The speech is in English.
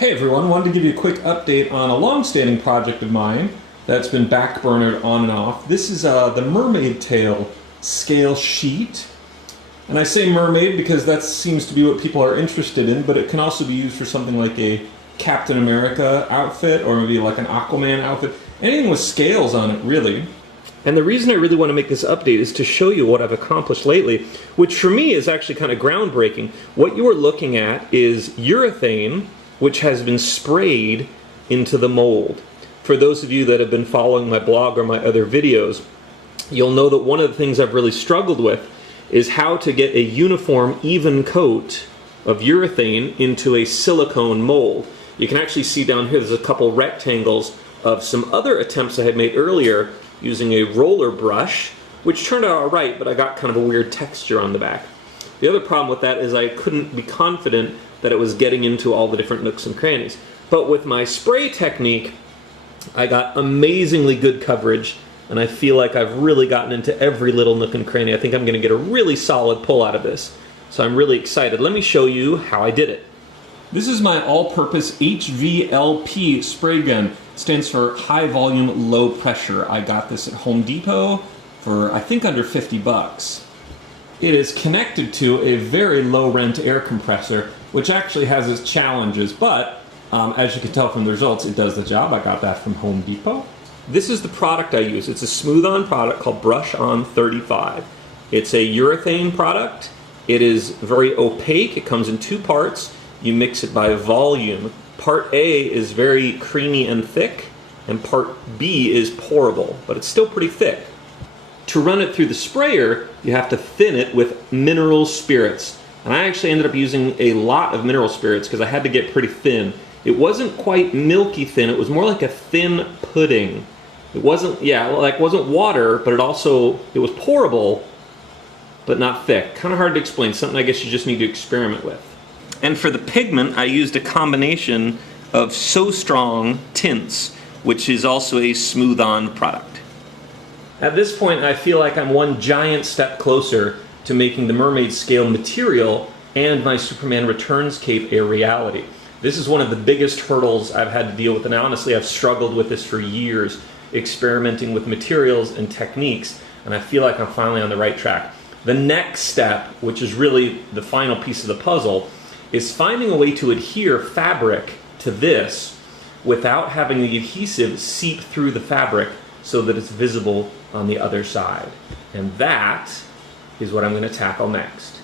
Hey everyone, wanted to give you a quick update on a long-standing project of mine that's been backburnered on and off. This is the Mermaid tail scale sheet. And I say mermaid because that seems to be what people are interested in, but it can also be used for something like a Captain America outfit or maybe like an Aquaman outfit. Anything with scales on it, really. And the reason I really want to make this update is to show you what I've accomplished lately, which for me is actually kind of groundbreaking. What you are looking at is urethane, which has been sprayed into the mold. For those of you that have been following my blog or my other videos, you'll know that one of the things I've really struggled with is how to get a uniform, even coat of urethane into a silicone mold. You can actually see down here there's a couple rectangles of some other attempts I had made earlier using a roller brush, which turned out alright, but I got kind of a weird texture on the back. The other problem with that is I couldn't be confident that it was getting into all the different nooks and crannies. But with my spray technique, I got amazingly good coverage, and I feel like I've really gotten into every little nook and cranny. I think I'm going to get a really solid pull out of this. So I'm really excited. Let me show you how I did it. This is my all-purpose HVLP spray gun. It stands for high volume, low pressure. I got this at Home Depot for I think under 50 bucks. It is connected to a very low rent air compressor, which actually has its challenges, but as you can tell from the results, it does the job. I got that from Home Depot. This is the product I use. It's a smooth-on product called Brush On 35. It's a urethane product. It is very opaque. It comes in two parts. You mix it by volume. Part A is very creamy and thick, and part B is pourable, but it's still pretty thick. To run it through the sprayer, you have to thin it with mineral spirits. And I actually ended up using a lot of mineral spirits because I had to get pretty thin. It wasn't quite milky thin, it was more like a thin pudding. It wasn't, wasn't water, but it was pourable, but not thick. Kind of hard to explain, something I guess you just need to experiment with. And for the pigment, I used a combination of So Strong tints, which is also a smooth-on product. At this point, I feel like I'm one giant step closer to making the Mermaid scale material and my Superman Returns cape a reality. This is one of the biggest hurdles I've had to deal with, and honestly I've struggled with this for years, experimenting with materials and techniques, and I feel like I'm finally on the right track. The next step, which is really the final piece of the puzzle, is finding a way to adhere fabric to this without having the adhesive seep through the fabric so that it's visible on the other side. And that is what I'm going to tackle next.